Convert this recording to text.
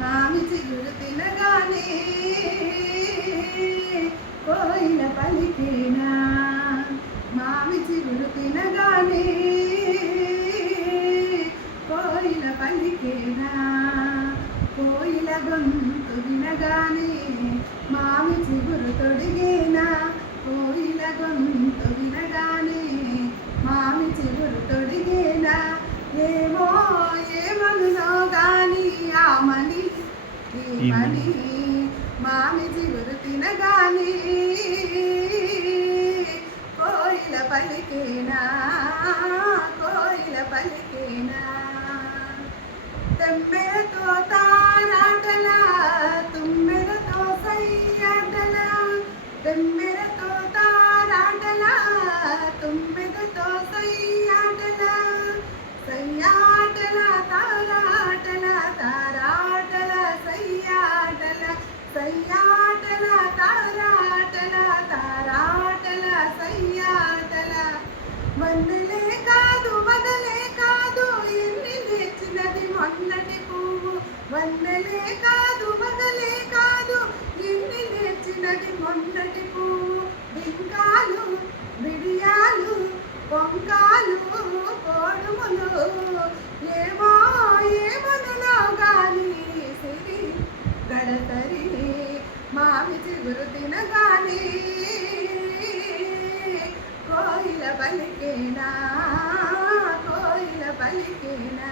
మామి చిగురు తినగానే కోయిల పలికేనా మామి చిగురు తినగానే కోయిల పలికేనా కోయిల గొంతు వినగానే మామి చిగురు తొడిగేనా కోయిల గొంతు వినగానే మామి చిగురు తొడిగేనా ఏమో ఏమనునో గాని ఆమని ఏమని మామి చిగురు తినగానే కోయిల పలికేనా కోయిల పలికేనా తెమ్మెరతో తారాటలా తుమ్మెరతో సయ్యాటలా తెమ్మెరతో తారాటలా తుమ్మెరతో సయ్యాటలా సయ్యాటలా తారాటలా తారాటలా సయ్యాటలా సయ్యాటలా తారాటలా తారాటలా సయ్యాటలా వన్నెలే కాదు వదలే కాదు ఎన్ని నేర్చినది మొన్నటి పువ్వు వన్నెలే కాదు వదలే కాదు ఎన్ని నేర్చినది మొన్నటి పువ్వు బింకాలు బిడియాలు పొంకాలు కోడుములు ఏమో ఏమనులో గాని సిరి గడతరి మామి చిగురు తినగాని కోయిల పలికేనా కోయిల పలికేనా